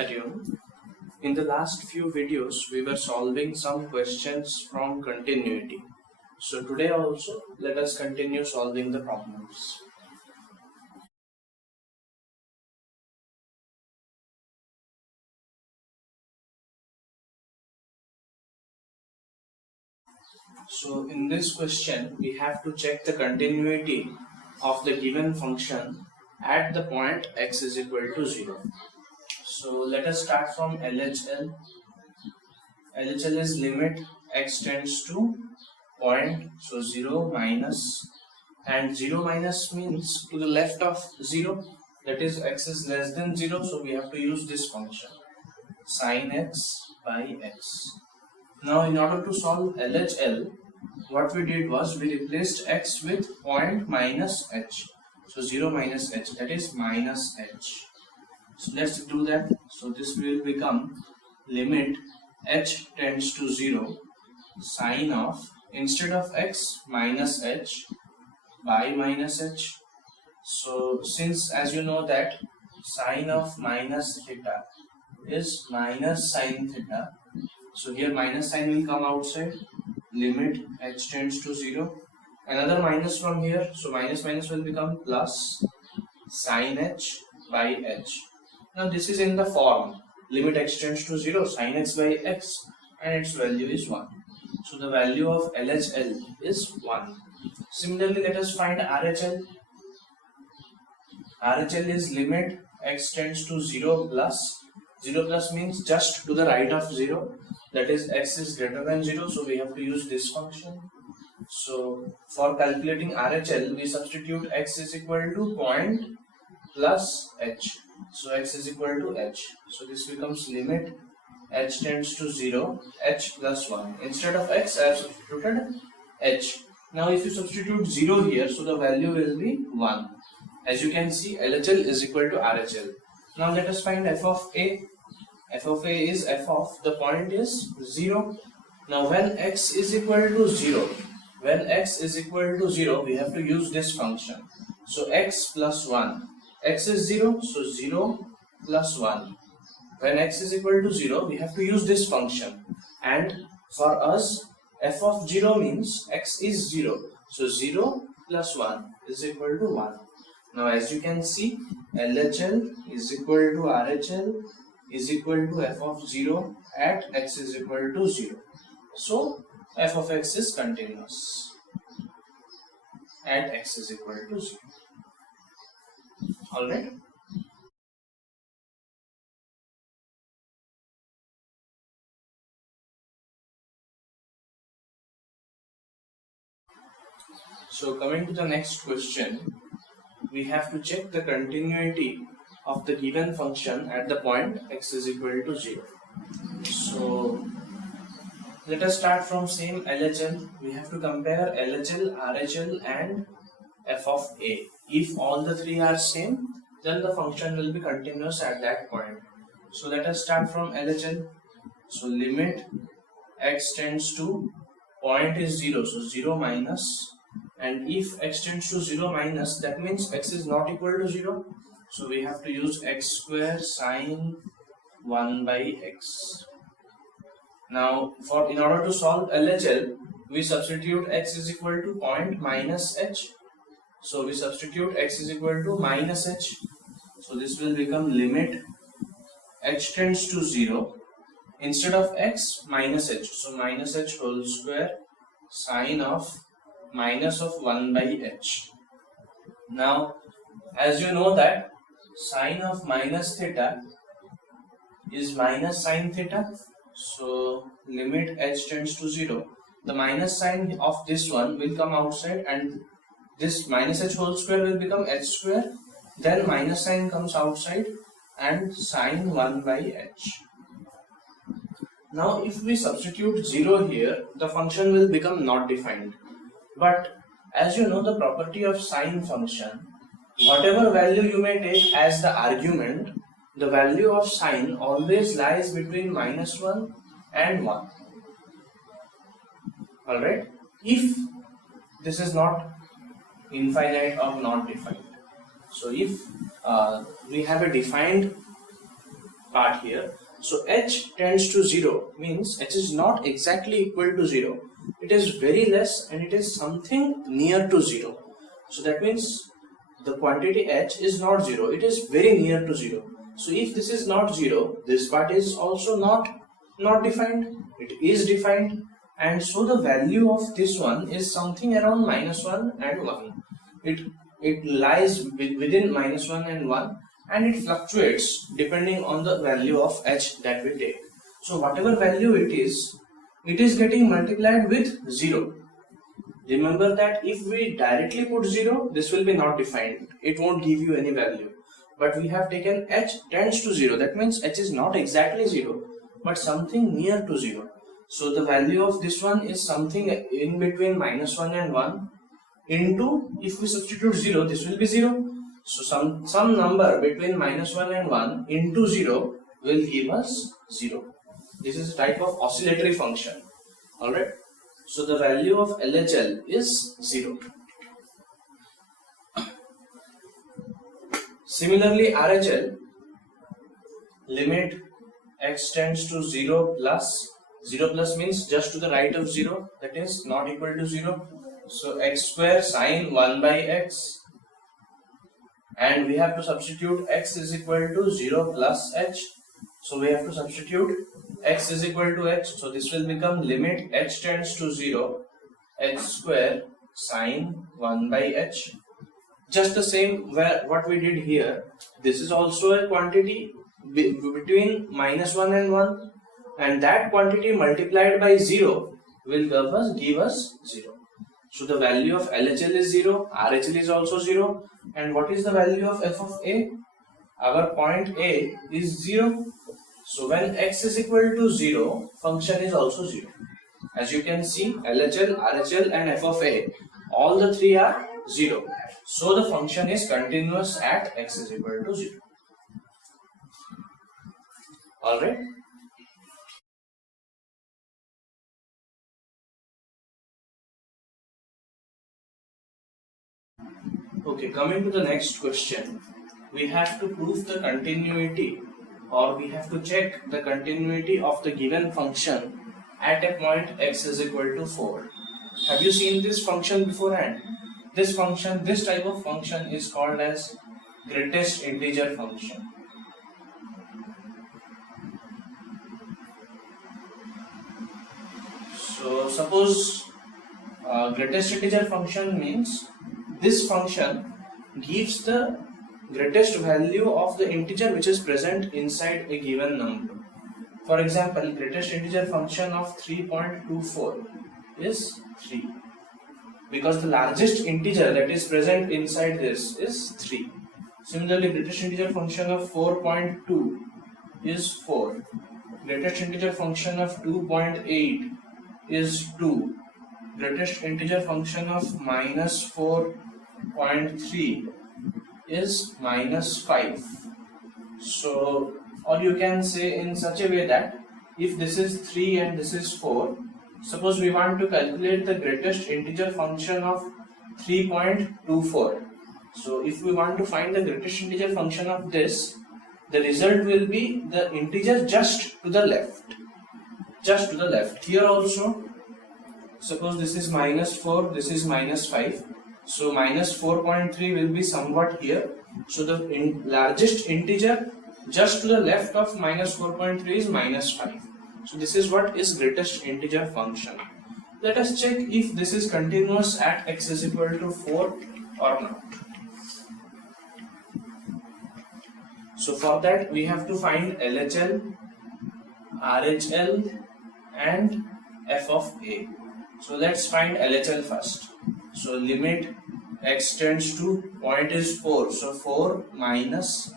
Hariom. In the last few videos, we were solving some questions from continuity. So today also, let us continue solving the problems. So in this question, we have to check the continuity of the given function at the point x is equal to 0. So let us start from LHL. LHL is limit x tends to point, so 0 minus, and 0 minus means to the left of 0, that is x is less than 0, so we have to use this function sin x by x. Now in order to solve LHL, what we did was we replaced x with point minus h, so 0 minus h, that is minus h. So let's do that. So this will become limit h tends to 0 sine of, instead of x, minus h by minus h. So since, as you know, that sine of minus theta is minus sine theta, so here minus sign will come outside, limit h tends to 0, another minus from here, so minus minus will become plus sine h by h. Now this is in the form limit x tends to 0 sin x by x, and its value is 1. So the value of LHL is 1. Similarly, let us find RHL. RHL is limit x tends to 0 plus. 0 plus means just to the right of 0, that is x is greater than 0, so we have to use this function. So for calculating RHL, we substitute x is equal to point plus h. So x is equal to h. So this becomes limit h tends to 0, h plus 1. Instead of x, I have substituted h. Now if you substitute 0 here, so the value will be 1. As you can see, LHL is equal to RHL. Now let us find f of a. F of a is f of the point is 0. Now when x is equal to 0, we have to use this function. So x plus 1. X is 0, so 0 plus 1. When x is equal to 0, we have to use this function. And for us, f of 0 means x is 0. So 0 plus 1 is equal to 1. Now as you can see, LHL is equal to RHL is equal to f of 0 at x is equal to 0. So f of x is continuous at x is equal to 0. Alright. So coming to the next question, we have to check the continuity of the given function at the point x is equal to 0. So let us start from same LHL. We have to compare LHL, RHL and f of a. If all the three are same, then the function will be continuous at that point. So let us start from LHL. So limit x tends to point is 0, so 0 minus, and if x tends to 0 minus, that means x is not equal to 0. So we have to use x square sine 1 by x. Now in order to solve LHL, we substitute x is equal to point minus h. So we substitute x is equal to minus h. So this will become limit h tends to 0. Instead of x, minus h. So minus h whole square sine of minus of 1 by h. Now as you know that sine of minus theta is minus sine theta. So limit h tends to 0. The minus sign of this one will come outside, and this minus h whole square will become h square. Then minus sign comes outside and sine 1 by h. Now if we substitute 0 here, the function will become not defined. But as you know the property of sine function, whatever value you may take as the argument, the value of sine always lies between minus 1 and 1. Alright? If this is not infinite or not defined. So if we have a defined part here. So h tends to 0 means h is not exactly equal to 0. It is very less and it is something near to 0. So that means the quantity h is not 0. It is very near to 0. So if this is not 0, this part is also not defined. It is defined, and so the value of this one is something around -1 and 1. It lies within -1 and 1, and it fluctuates depending on the value of h that we take. So whatever value it is getting multiplied with 0. Remember that if we directly put 0, this will be not defined. It won't give you any value. But we have taken h tends to 0. That means h is not exactly 0, but something near to 0. So the value of this one is something in between -1 and 1 into, if we substitute 0, this will be 0. So some number between -1 and 1 into 0 will give us 0. This is a type of oscillatory function. Alright. So the value of LHL is 0. Similarly, RHL, limit x tends to 0 plus means just to the right of 0, that is not equal to 0. So x square sine 1 by x, and we have to substitute x is equal to 0 plus h. So we have to substitute x is equal to h. So this will become limit h tends to 0 h square sine 1 by h. Just the same what we did here. This is also a quantity between -1 and 1, and that quantity multiplied by 0 will give us 0. So the value of LHL is 0, RHL is also 0, and what is the value of f of a? Our point A is 0. So when x is equal to 0, function is also 0. As you can see, LHL, RHL and f of a, all the three are 0. So the function is continuous at x is equal to 0. Alright. Okay, coming to the next question. We have to prove the continuity, or we have to check the continuity of the given function at a point x is equal to 4. Have you seen this function beforehand? This type of function is called as greatest integer function. So suppose greatest integer function means this function gives the greatest value of the integer which is present inside a given number. For example, greatest integer function of 3.24 is 3. Because the largest integer that is present inside this is 3. Similarly, greatest integer function of 4.2 is 4. Greatest integer function of 2.8 is 2. Greatest integer function of -4.3 is -5. So, or you can say in such a way that if this is 3 and this is 4, suppose we want to calculate the greatest integer function of 3.24. So if we want to find the greatest integer function of this, the result will be the integer just to the left. Just to the left. Here also, suppose this is -4, this is -5. So -4.3 will be somewhat here. So the largest integer just to the left of -4.3 is -5. So this is what is greatest integer function. Let us check if this is continuous at x is equal to 4 or not. So for that we have to find LHL, RHL and f of a. So let's find LHL first. So limit x tends to point is 4. So 4 minus,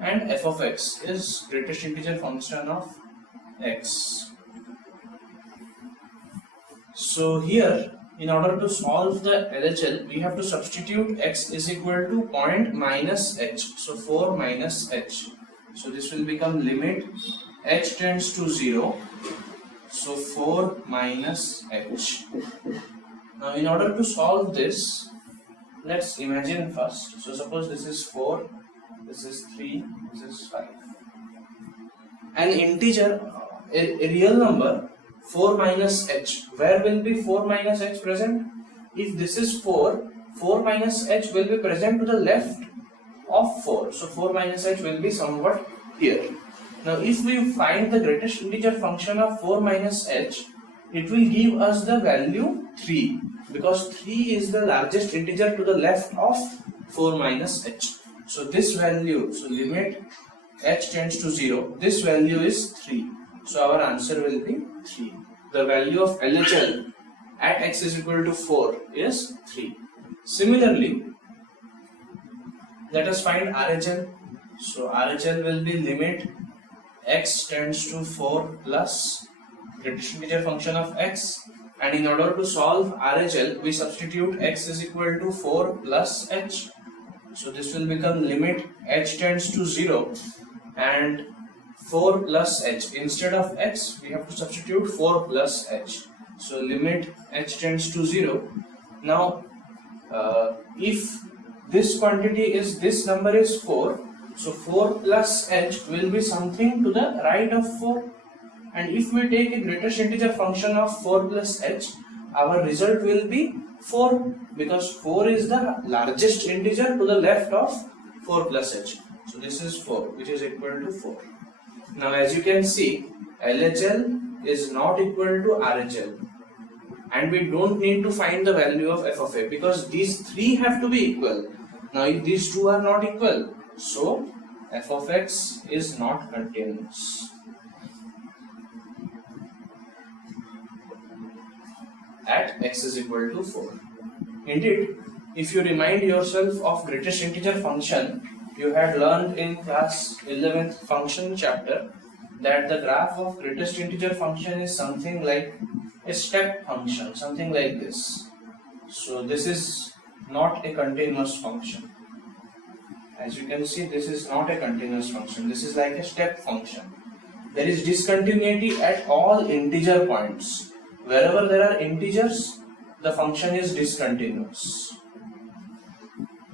and f of x is greatest integer function of x. So here, in order to solve the LHL, we have to substitute x is equal to point minus h. So 4 minus h. So this will become limit h tends to 0. So 4 minus h. Now in order to solve this, let's imagine first. So suppose this is 4, this is 3, this is 5. an integer, a real number 4 minus h, where will be 4 minus h present? If this is 4, 4 minus h will be present to the left of 4. So 4 minus h will be somewhat here. Now if we find the greatest integer function of 4 minus h, it will give us the value 3, because 3 is the largest integer to the left of 4 minus h. So this value, so limit h tends to 0, this value is 3. So our answer will be 3. The value of LHL at x is equal to 4 is 3. Similarly, let us find RHL. So RHL will be limit x tends to 4 plus greatest integer function of x, and in order to solve RHL we substitute x is equal to 4 plus h. So this will become limit h tends to 0 and 4 plus h. Instead of x we have to substitute 4 plus h. So limit h tends to 0. Now if this quantity is, this number is 4, so 4 plus h will be something to the right of 4. And if we take a greatest integer function of 4 plus h, our result will be 4, because 4 is the largest integer to the left of 4 plus h. So this is 4, which is equal to 4. Now as you can see, LHL is not equal to RHL, and we don't need to find the value of f of a, because these three have to be equal. Now if these two are not equal, so f of x is not continuous at x is equal to 4. Indeed, if you remind yourself of greatest integer function, you had learned in class 11th function chapter that the graph of greatest integer function is something like a step function, something like this. So this is not a continuous function. As you can see, this is not a continuous function. This is like a step function. There is discontinuity at all integer points. Wherever there are integers, the function is discontinuous.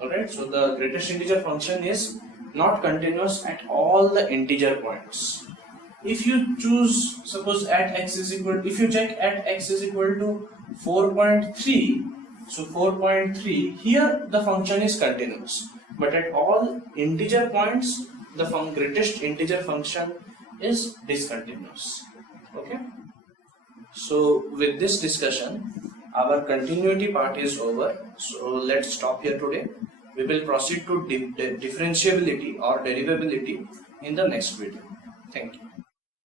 Alright, so the greatest integer function is not continuous at all the integer points. If you choose, suppose at x is equal, if you check at x is equal to 4.3, so 4.3, here the function is continuous. But at all integer points, the greatest integer function is discontinuous. Okay. So with this discussion, our continuity part is over. So let's stop here today. We will proceed to differentiability or derivability in the next video. Thank you.